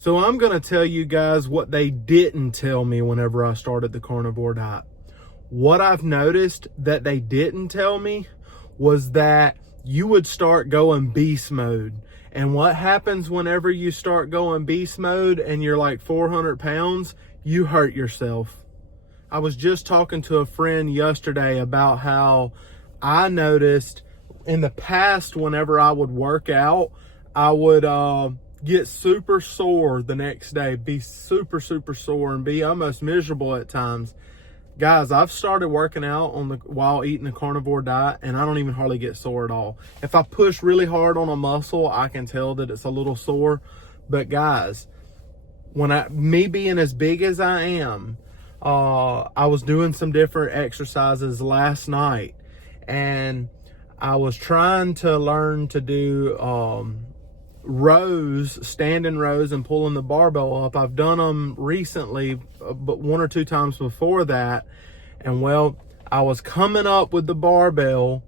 So I'm going to tell you guys what they didn't tell me whenever I started the carnivore diet. What I've noticed that they didn't tell me was that you would start going beast mode. And what happens whenever you start going beast mode and you're like 400 pounds, you hurt yourself. I was just talking to a friend yesterday about how I noticed in the past, whenever I would work out, I would get super sore the next day, be super sore and be almost miserable at times. Guys, I've started working out while eating the carnivore diet, and I don't even hardly get sore at all. If I push really hard on a muscle, I can tell that it's a little sore. But guys, me being as big as I am, I was doing some different exercises last night, and I was trying to learn to do rows, standing rows and pulling the barbell up. I've done them recently, but one or two times before that. And well, I was coming up with the barbell,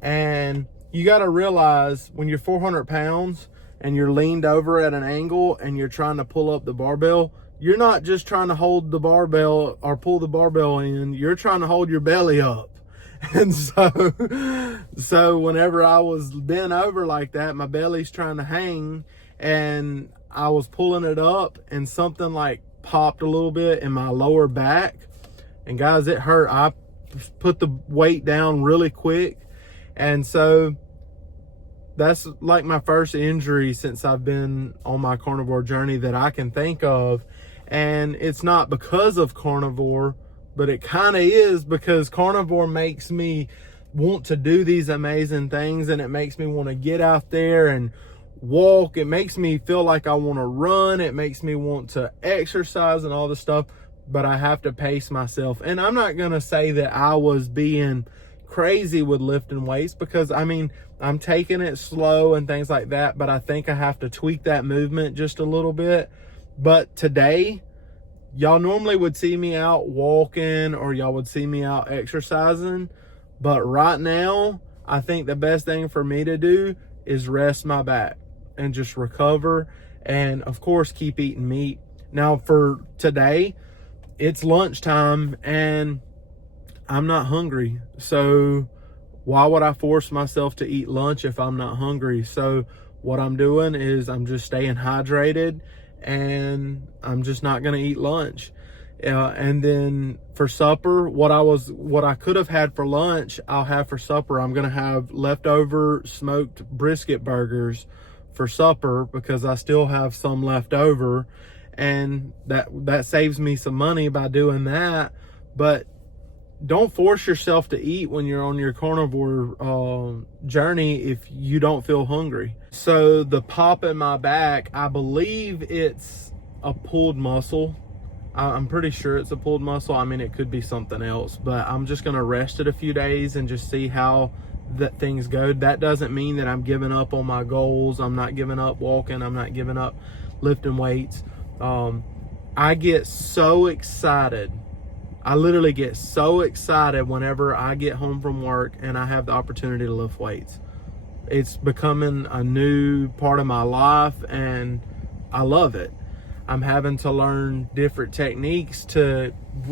and you got to realize when you're 400 pounds and you're leaned over at an angle and you're trying to pull up the barbell, you're not just trying to hold the barbell or pull the barbell in, you're trying to hold your belly up. And so whenever I was bent over like that, my belly's trying to hang, and I was pulling it up, and something like popped a little bit in my lower back. And guys, it hurt. I put the weight down really quick. And so that's like my first injury since I've been on my carnivore journey that I can think of. And it's not because of carnivore, but it kind of is, because carnivore makes me want to do these amazing things, and it makes me want to get out there and walk. It makes me feel like I want to run. It makes me want to exercise and all this stuff, but I have to pace myself. And I'm not going to say that I was being crazy with lifting weights, because I mean, I'm taking it slow and things like that, but I think I have to tweak that movement just a little bit. But today, y'all normally would see me out walking, or y'all would see me out exercising. But right now, I think the best thing for me to do is rest my back and just recover. And of course, keep eating meat. Now for today, it's lunchtime and I'm not hungry. So why would I force myself to eat lunch if I'm not hungry? So what I'm doing is I'm just staying hydrated, and I'm just not going to eat lunch. And then for supper, what I could have had for lunch, I'll have for supper. I'm going to have leftover smoked brisket burgers for supper, because I still have some left over, and that saves me some money by doing that. But don't force yourself to eat when you're on your carnivore journey if you don't feel hungry. So the pop in my back, I believe it's a pulled muscle. I'm pretty sure it's a pulled muscle. I mean, it could be something else, but I'm just going to rest it a few days and just see how that things go. That doesn't mean that I'm giving up on my goals. I'm not giving up walking. I'm not giving up lifting weights. I get so excited. I literally get so excited whenever I get home from work and I have the opportunity to lift weights. It's becoming a new part of my life, and I love it. I'm having to learn different techniques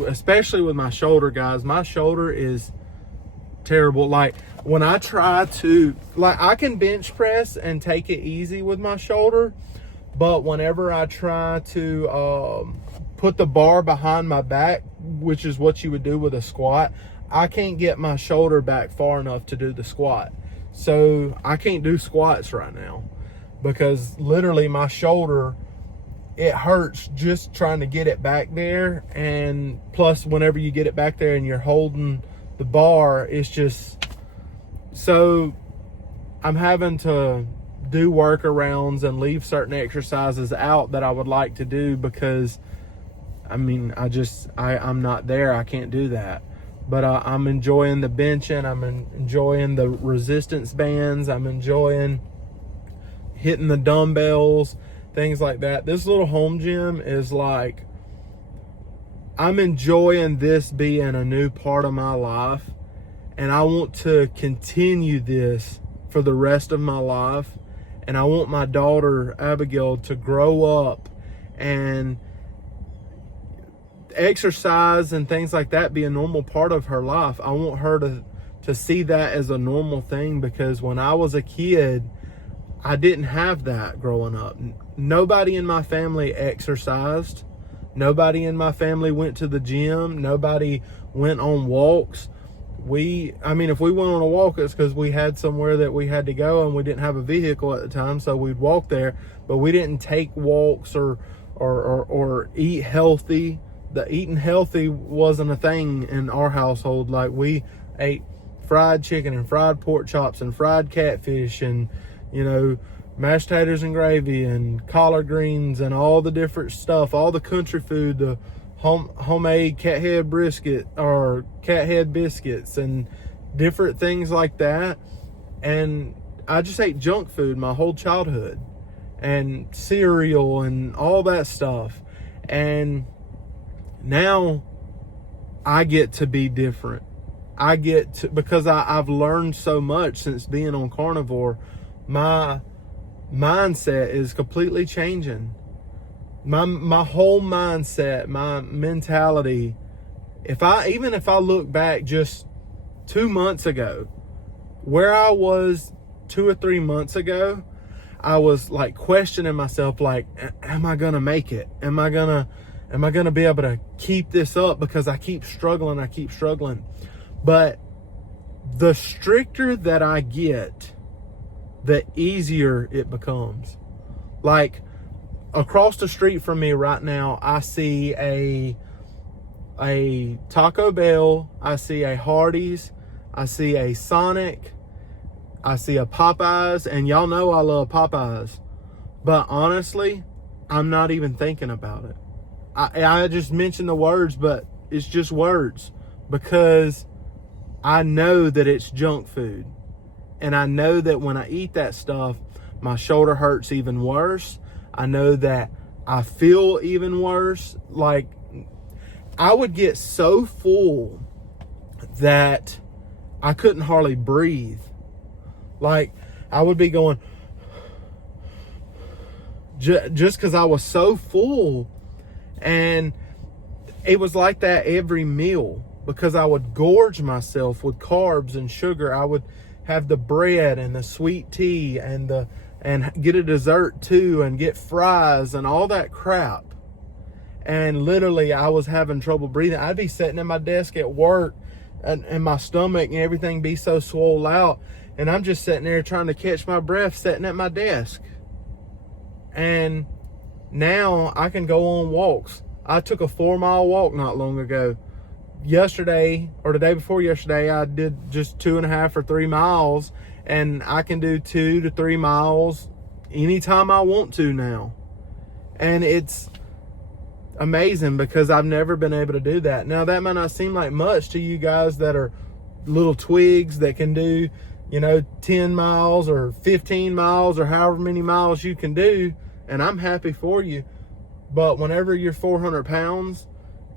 especially with my shoulder, guys. My shoulder is terrible. Like when I try to, I can bench press and take it easy with my shoulder, but whenever I try to put the bar behind my back, which is what you would do with a squat, I can't get my shoulder back far enough to do the squat. So I can't do squats right now, because literally my shoulder, it hurts just trying to get it back there. And plus, whenever you get it back there and you're holding the bar, it's just, so I'm having to do workarounds and leave certain exercises out that I would like to do, because I mean, I'm not there. I can't do that. But I'm enjoying the benching. I'm enjoying the resistance bands. I'm enjoying hitting the dumbbells, things like that. This little home gym is like, I'm enjoying this being a new part of my life, and I want to continue this for the rest of my life. And I want my daughter, Abigail, to grow up and exercise and things like that be a normal part of her life. I want her to see that as a normal thing, because when I was a kid, I didn't have that growing up. Nobody in my family exercised. Nobody in my family went to the gym. Nobody went on walks. If we went on a walk, it's because we had somewhere that we had to go and we didn't have a vehicle at the time, so we'd walk there. But we didn't take walks or eat healthy. The eating healthy wasn't a thing in our household. Like, we ate fried chicken and fried pork chops and fried catfish and, mashed taters and gravy and collard greens and all the different stuff, all the country food, the homemade cat head brisket or cat head biscuits and different things like that. And I just ate junk food my whole childhood, and cereal and all that stuff. And now I get to be different. Because I've learned so much since being on Carnivore. My mindset is completely changing. My whole mindset, my mentality. If I look back just 2 months ago, where I was 2 or 3 months ago, I was like questioning myself, like, am I gonna make it? Am I gonna be able to keep this up? Because I keep struggling. But the stricter that I get, the easier it becomes. Like, across the street from me right now, I see a Taco Bell, I see a Hardee's, I see a Sonic, I see a Popeyes, and y'all know I love Popeyes. But honestly, I'm not even thinking about it. I just mentioned the words, but it's just words, because I know that it's junk food. And I know that when I eat that stuff, my shoulder hurts even worse. I know that I feel even worse. Like, I would get so full that I couldn't hardly breathe. Like, I would be going, just because I was so full. And it was like that every meal, because I would gorge myself with carbs and sugar. I would have the bread and the sweet tea and get a dessert too, and get fries and all that crap. And literally, I was having trouble breathing. I'd be sitting at my desk at work, and my stomach and everything be so swole out, and I'm just sitting there trying to catch my breath sitting at my desk. And now I can go on walks. I took a 4-mile walk not long ago. Yesterday, or the day before yesterday, I did just 2.5 or 3 miles, and I can do 2 to 3 miles anytime I want to now. And it's amazing, because I've never been able to do that. Now, that might not seem like much to you guys that are little twigs that can do, 10 miles or 15 miles or however many miles you can do, and I'm happy for you. But whenever you're 400 pounds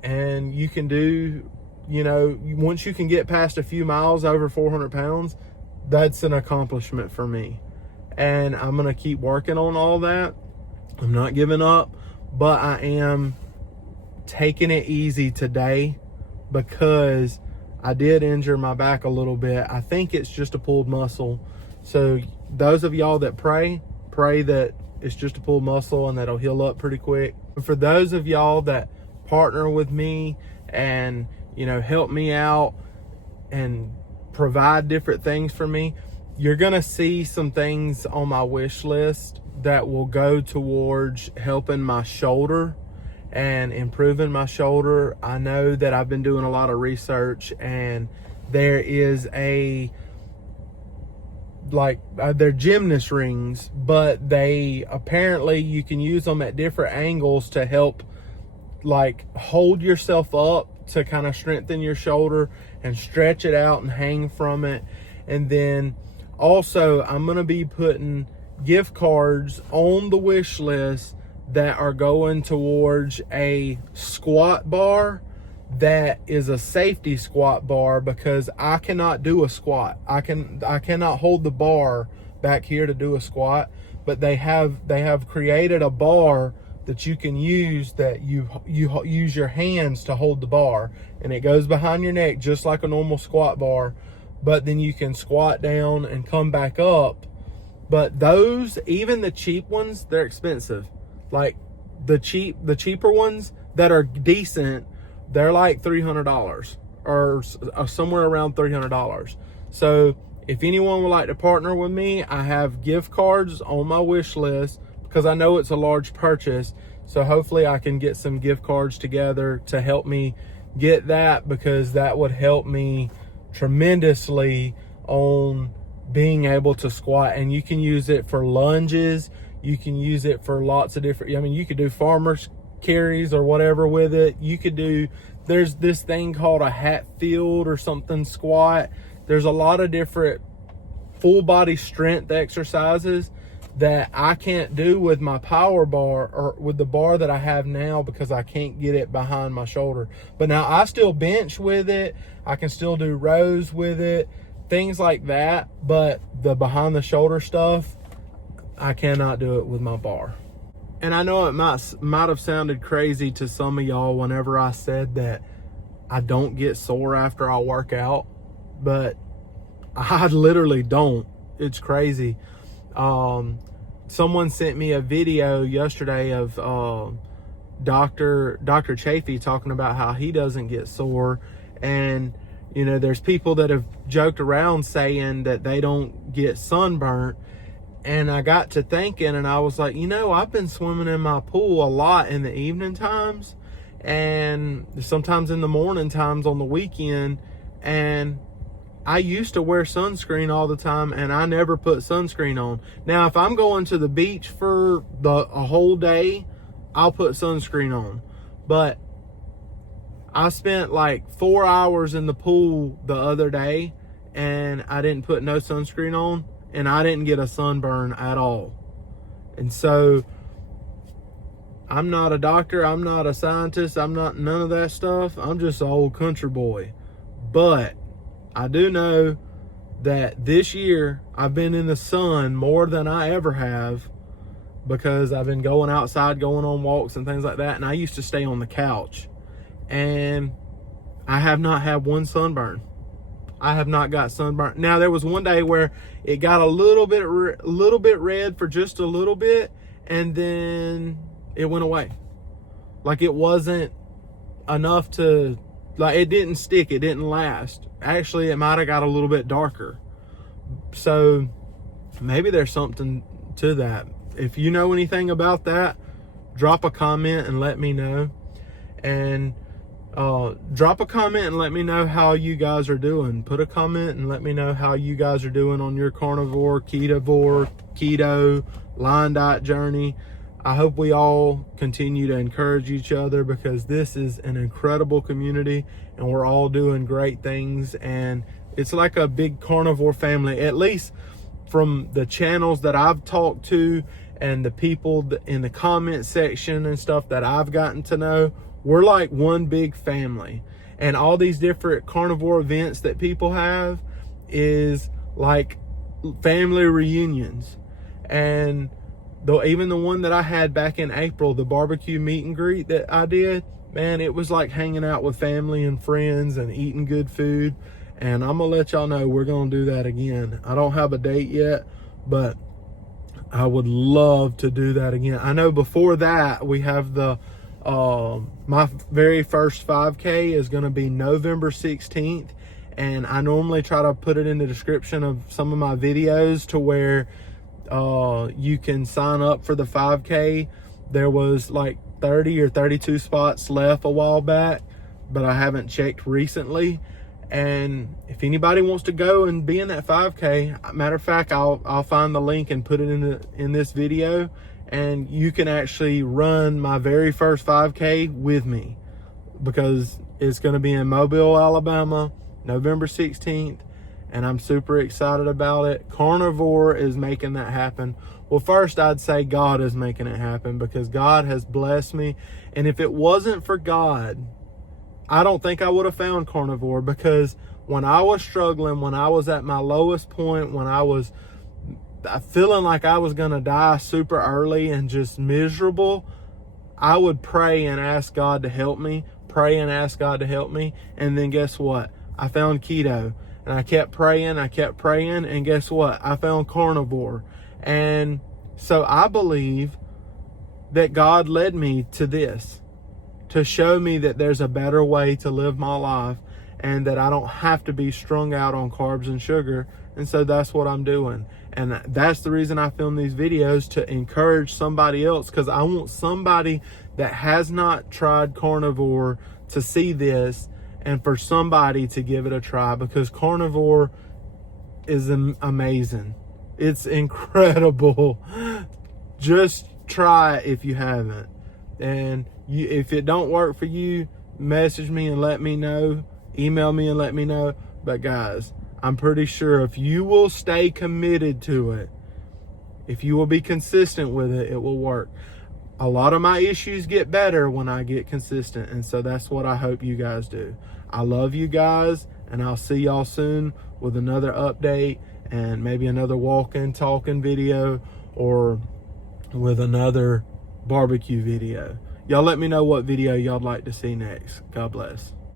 and you can do, once you can get past a few miles over 400 pounds, that's an accomplishment for me. And I'm going to keep working on all that. I'm not giving up, but I am taking it easy today, because I did injure my back a little bit. I think it's just a pulled muscle. So those of y'all that pray that it's just a pulled muscle and that'll heal up pretty quick. For those of y'all that partner with me and, help me out and provide different things for me, you're going to see some things on my wish list that will go towards helping my shoulder and improving my shoulder. I know that I've been doing a lot of research, and there is they're gymnast rings, but they apparently you can use them at different angles to help hold yourself up, to kind of strengthen your shoulder and stretch it out and hang from it. And then also, I'm going to be putting gift cards on the wish list that are going towards a squat bar that is a safety squat bar, because I cannot do a squat. I cannot hold the bar back here to do a squat, but they have created a bar that you can use, that you use your hands to hold the bar, and it goes behind your neck just like a normal squat bar, but then you can squat down and come back up. But those, even the cheap ones, they're expensive. Like the cheaper ones that are decent, they're like $300 or somewhere around $300. So if anyone would like to partner with me, I have gift cards on my wish list because I know it's a large purchase. So hopefully I can get some gift cards together to help me get that, because that would help me tremendously on being able to squat. And you can use it for lunges. You can use it for lots of different, I mean, you could do farmer's carries or whatever with it. You could do, there's this thing called a Hatfield or something squat. There's a lot of different full body strength exercises that I can't do with my power bar or with the bar that I have now, because I can't get it behind my shoulder. But now I still bench with it. I can still do rows with it, things like that. But the behind the shoulder stuff, I cannot do it with my bar. And I know it might have sounded crazy to some of y'all whenever I said that I don't get sore after I work out, but I literally don't. It's crazy. Someone sent me a video yesterday of Dr. Chafee talking about how he doesn't get sore. And, you know, there's people that have joked around saying that they don't get sunburnt. And I got to thinking, and I was like, you know, I've been swimming in my pool a lot in the evening times and sometimes in the morning times on the weekend. And I used to wear sunscreen all the time, and I never put sunscreen on. Now, if I'm going to the beach for a whole day, I'll put sunscreen on. But I spent like 4 hours in the pool the other day, and I didn't put no sunscreen on, and I didn't get a sunburn at all. And so I'm not a doctor. I'm not a scientist. I'm not none of that stuff. I'm just an old country boy. But I do know that this year I've been in the sun more than I ever have, because I've been going outside, going on walks and things like that. And I used to stay on the couch, and I have not had one sunburn. I have not got sunburnt. Now, there was one day where it got a little bit red for just a little bit, and then it went away. Like, it wasn't enough to, like, it didn't stick. It didn't last. Actually, it might have got a little bit darker. So maybe there's something to that. If you know anything about that, drop a comment and let me know. And drop a comment and let me know how you guys are doing. Put a comment and let me know how you guys are doing on your carnivore, keto, line diet journey. I hope we all continue to encourage each other, because this is an incredible community and we're all doing great things. And it's like a big carnivore family, at least from the channels that I've talked to and the people in the comment section and stuff that I've gotten to know. We're like one big family. And all these different carnivore events that people have is like family reunions. And even the one that I had back in April, the barbecue meet and greet that I did, man, it was like hanging out with family and friends and eating good food. And I'm gonna let y'all know we're gonna do that again. I don't have a date yet, but I would love to do that again. I know before that we have my very first 5K is going to be November 16th. And I normally try to put it in the description of some of my videos to where you can sign up for the 5K. There was like 30 or 32 spots left a while back, but I haven't checked recently. And if anybody wants to go and be in that 5K, matter of fact, I'll find the link and put it in this video, and you can actually run my very first 5K with me, because it's going to be in Mobile, Alabama, November 16th, and I'm super excited about it. Carnivore is making that happen. Well, first I'd say God is making it happen, because God has blessed me. And if it wasn't for God, I don't think I would have found Carnivore, because when I was struggling, when I was at my lowest point, when I was feeling like I was going to die super early and just miserable, I would pray and ask God to help me, and then guess what? I found keto, and I kept praying, and guess what? I found carnivore. And so I believe that God led me to this, to show me that there's a better way to live my life, and that I don't have to be strung out on carbs and sugar. And so that's what I'm doing. And that's the reason I film these videos, to encourage somebody else, because I want somebody that has not tried carnivore to see this, and for somebody to give it a try, because carnivore is amazing. It's incredible. Just try it if you haven't. And if it don't work for you, message me and let me know. Email me and let me know. But guys, I'm pretty sure if you will stay committed to it, if you will be consistent with it, it will work. A lot of my issues get better when I get consistent. And so that's what I hope you guys do. I love you guys, and I'll see y'all soon with another update, and maybe another walking, talking video, or with another barbecue video. Y'all let me know what video y'all'd like to see next. God bless.